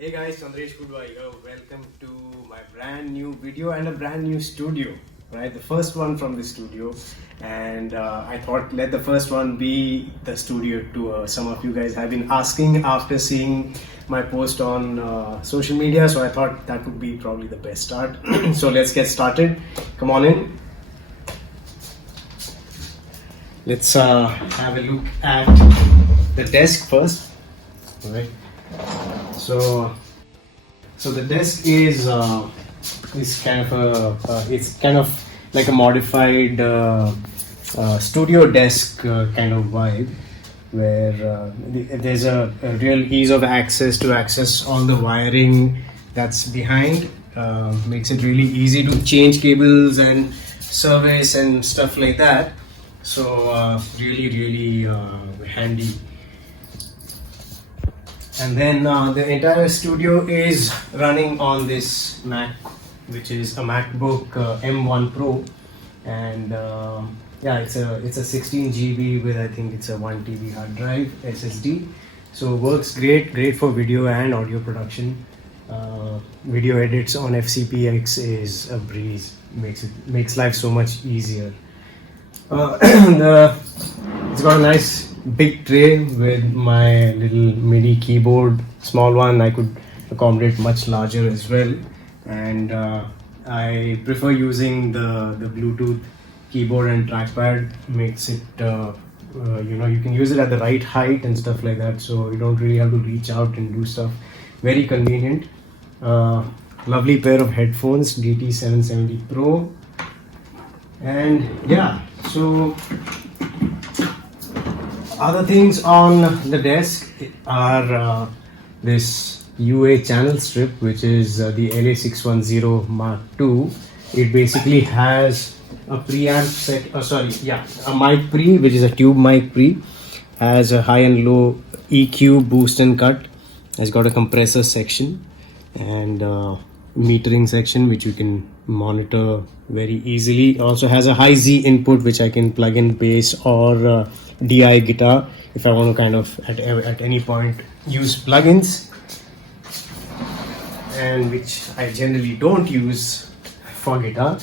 Hey guys, Chandresh Kudwa here. Welcome to my brand new video and a brand new studio. Right, the first one from the studio, and I thought let the first one be the studio tour. Some of you guys have been asking after seeing my post on social media, so I thought that would be probably the best start. So let's get started. Come on in. Let's have a look at the desk first. All right. So the desk is kind of it's kind of like a modified studio desk kind of vibe, where there's a real ease of access to access all the wiring that's behind. Makes it really easy to change cables and service and stuff like that. So really handy. And then the entire studio is running on this Mac, which is a MacBook M1 Pro, and yeah, it's a 16 GB with, I think it's a 1 TB hard drive SSD. So works great for video and audio production. Video edits on FCPX is a breeze. Makes life so much easier. It's got a nice big tray with my little MIDI keyboard, small one. I could accommodate much larger as well, and I prefer using the Bluetooth keyboard and trackpad. Makes it you can use it at the right height and stuff like that, so you don't really have to reach out and do stuff. Very convenient. Lovely pair of headphones, DT770 Pro, and yeah, so other things on the desk are this UA channel strip, which is the LA610 Mark II. It basically has a preamp set, a mic pre, which is a tube mic pre, has a high and low EQ, boost and cut, has got a compressor section and metering section which you can monitor very easily. Also has a high Z input which I can plug in bass or DI guitar if I want to kind of at any point use plugins, and which I generally don't use for guitar.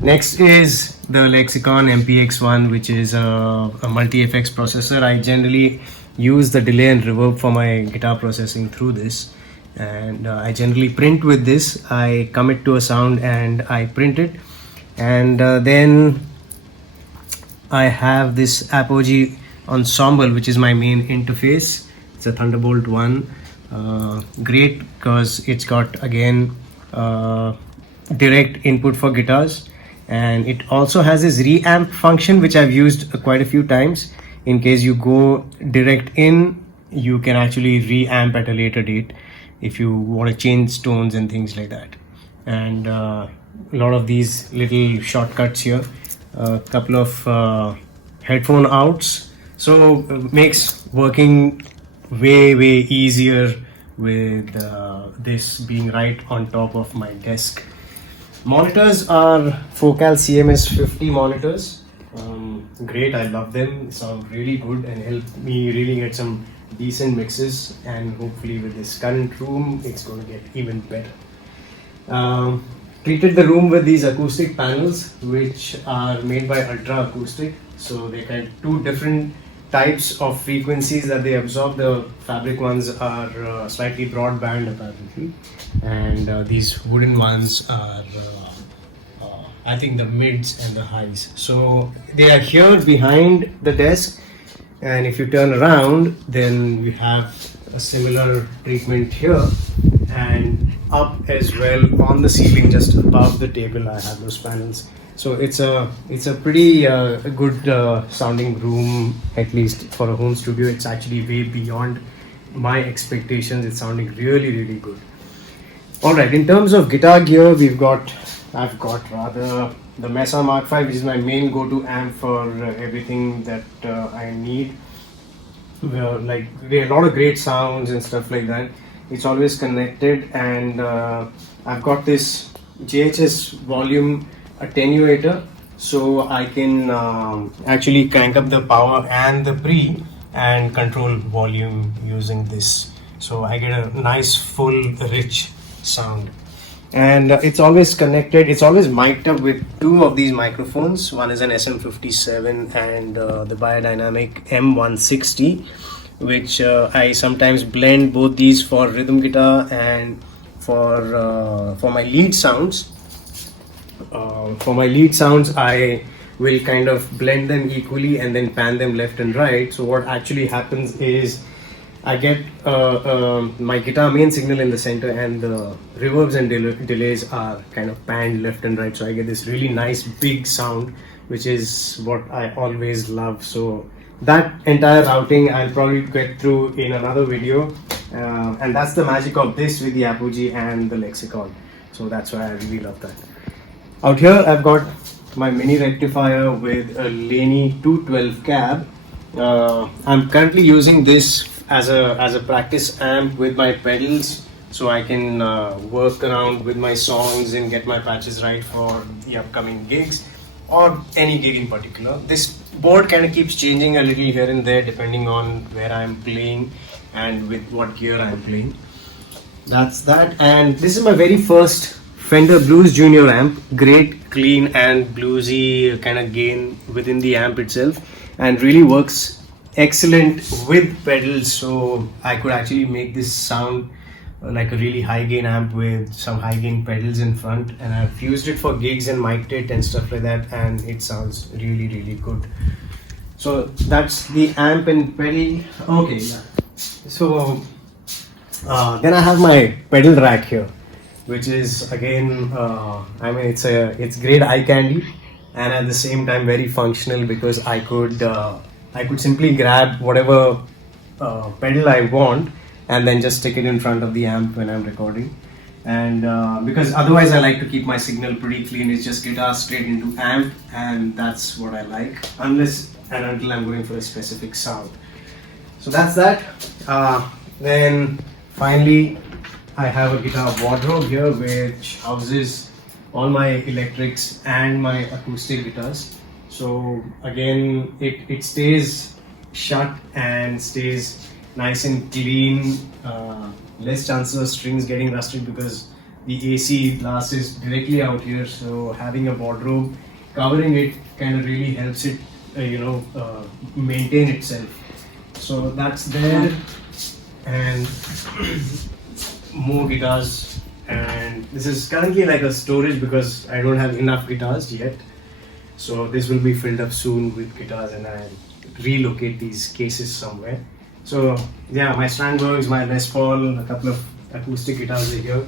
Next is the Lexicon Mpx1, which is a multi-effects processor. I generally use the delay and reverb for my guitar processing through this, and I generally print with this. I commit to a sound and I print it, and then I have this Apogee Ensemble, which is my main interface. It's a Thunderbolt 1. Great because it's got, again, direct input for guitars, and it also has this reamp function which I've used quite a few times. In case you go direct in, you can actually reamp at a later date if you want to change tones and things like that. And a lot of these little shortcuts here, a couple of headphone outs, so makes working way easier with this being right on top of my desk. Monitors are Focal CMS50 monitors. Great, I love them. They sound really good and help me really get some decent mixes, and hopefully with this current room it's going to get even better. Treated the room with these acoustic panels, which are made by Ultra Acoustic. So they kind of two different types of frequencies that they absorb. The fabric ones are slightly broadband apparently, and these wooden ones are I think the mids and the highs. So they are here behind the desk, and if you turn around, then we have a similar treatment here, and up as well on the ceiling just above the table I have those panels. So it's a pretty good sounding room, at least for a home studio. It's actually way beyond my expectations. It's sounding really good. All right, in terms of guitar gear, I've got rather the Mesa Mark V, which is my main go-to amp for everything that I need. Like, there are a lot of great sounds and stuff like that. It's always connected, and I've got this JHS volume attenuator, so I can actually crank up the power and the pre and control volume using this so I get a nice full rich sound. And it's always connected, it's always mic'd up with two of these microphones. One is an SM57 and the Biodynamic M160, which I sometimes blend both these for rhythm guitar and for my lead sounds. For my lead sounds, I will kind of blend them equally and then pan them left and right. So what actually happens is I get my guitar main signal in the center, and the reverbs and delays are kind of panned left and right. So I get this really nice big sound, which is what I always love. So that entire routing I'll probably get through in another video. And that's the magic of this with the Apogee and the Lexicon. So that's why I really love that. Out here I've got my mini rectifier with a Laney 212 cab. I'm currently using this as a practice amp with my pedals, so I can work around with my songs and get my patches right for the upcoming gigs or any gig in particular. This board kind of keeps changing a little here and there depending on where I'm playing and with what gear I'm playing. That's that. And this is my very first Fender Blues Junior amp. Great, clean and bluesy kind of gain within the amp itself, and really works excellent with pedals. So I could actually make this sound like a really high gain amp with some high gain pedals in front, and I've used it for gigs and mic'd it and stuff like that, and it sounds really, really good. So that's the amp and pedal. Okay, yeah. So then I have my pedal rack here, which is again I mean it's great eye candy, and at the same time very functional, because I could simply grab whatever pedal I want and then just stick it in front of the amp when I'm recording. And because otherwise I like to keep my signal pretty clean, it's just guitar straight into amp, and that's what I like, unless and until I'm going for a specific sound. So that's that. Then finally I have a guitar wardrobe here which houses all my electrics and my acoustic guitars. So again, it stays shut and stays nice and clean, less chances of strings getting rusted because the AC blast is directly out here. So having a wardrobe covering it kind of really helps it maintain itself. So that's there. And more guitars, and this is currently like a storage because I don't have enough guitars yet. So this will be filled up soon with guitars, and I'll relocate these cases somewhere. So yeah, my Strandbergs, my Les Paul, a couple of acoustic guitars are here.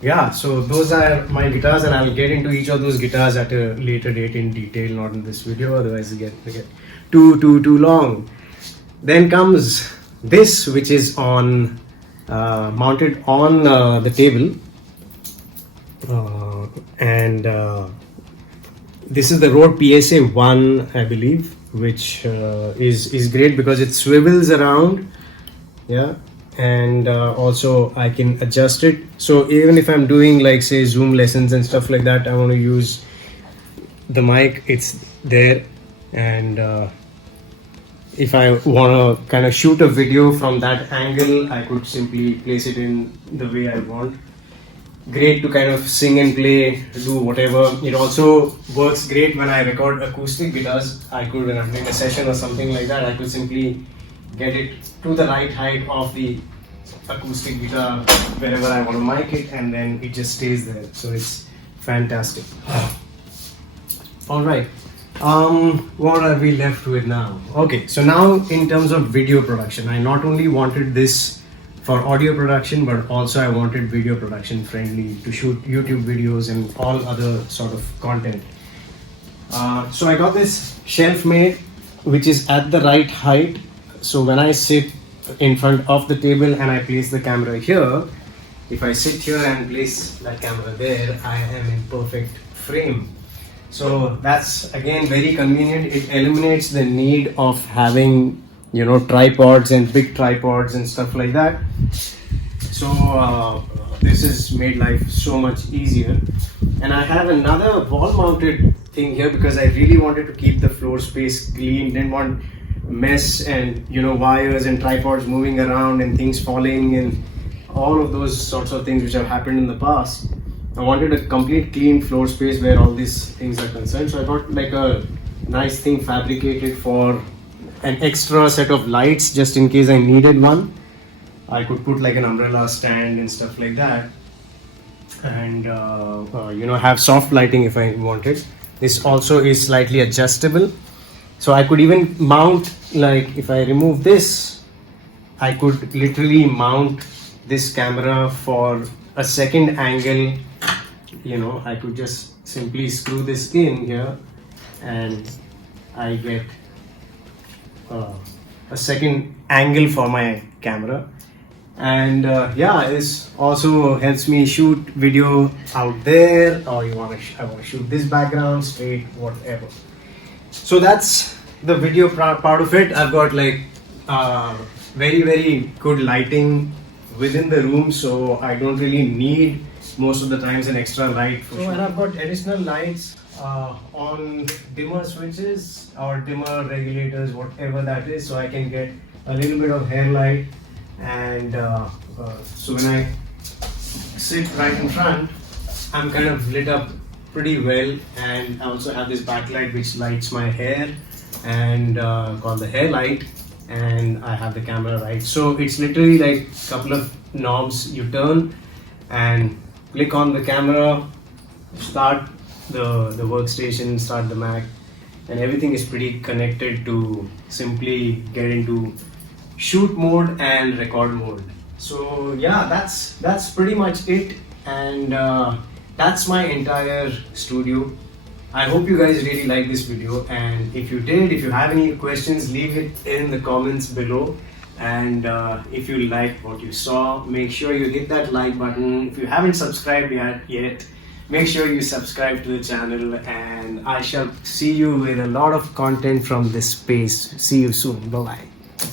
Yeah, so those are my guitars, and I'll get into each of those guitars at a later date in detail, not in this video, otherwise it get too long. Then comes this, which is on mounted on the table, and this is the Rode PSA 1, I believe, which is great because it swivels around, yeah, and also I can adjust it. So even if I'm doing like say Zoom lessons and stuff like that, I want to use the mic, it's there. And if I want to kind of shoot a video from that angle, I could simply place it in the way I want. Great to kind of sing and play, do whatever. It also works great when I record acoustic guitars. I could, when I'm doing a session or something like that, I could simply get it to the right height of the acoustic guitar wherever I want to mic it, and then it just stays there. So it's fantastic. All right. What are we left with now? Okay, so now in terms of video production, I not only wanted this for audio production, but also I wanted video production friendly to shoot YouTube videos and all other sort of content. So I got this shelf made, which is at the right height. So when I sit in front of the table and I place the camera here, if I sit here and place that camera there, I am in perfect frame. So that's again very convenient. It eliminates the need of having, tripods and big tripods and stuff like that. So this has made life so much easier. And I have another wall mounted thing here because I really wanted to keep the floor space clean. Didn't want mess and wires and tripods moving around and things falling and all of those sorts of things which have happened in the past. I wanted a complete clean floor space where all these things are concerned. So I got like a nice thing fabricated for an extra set of lights just in case I needed one. I could put like an umbrella stand and stuff like that, and have soft lighting if I wanted. This also is slightly adjustable, so I could even mount, like if I remove this, I could literally mount this camera for a second angle. I could just simply screw this in here and I get a second angle for my camera. And this also helps me shoot video out there, or I want to shoot this background straight, whatever. So that's the video part of it. I've got like very, very good lighting within the room, so I don't really need most of the times an extra light for sure. And I've got additional lights on dimmer switches or dimmer regulators, whatever that is, so I can get a little bit of hair light. And so when I sit right in front, I'm kind of lit up pretty well, and I also have this backlight which lights my hair and called the hair light, and I have the camera right. So it's literally like a couple of knobs you turn and click on the camera, start the workstation, start the Mac, and everything is pretty connected to simply get into shoot mode and record mode. So yeah, that's pretty much it, and that's my entire studio. I hope you guys really like this video, and if you did, if you have any questions, leave it in the comments below. And if you liked what you saw, make sure you hit that like button. If you haven't subscribed yet, make sure you subscribe to the channel, and I shall see you with a lot of content from this space. See you soon. Bye bye.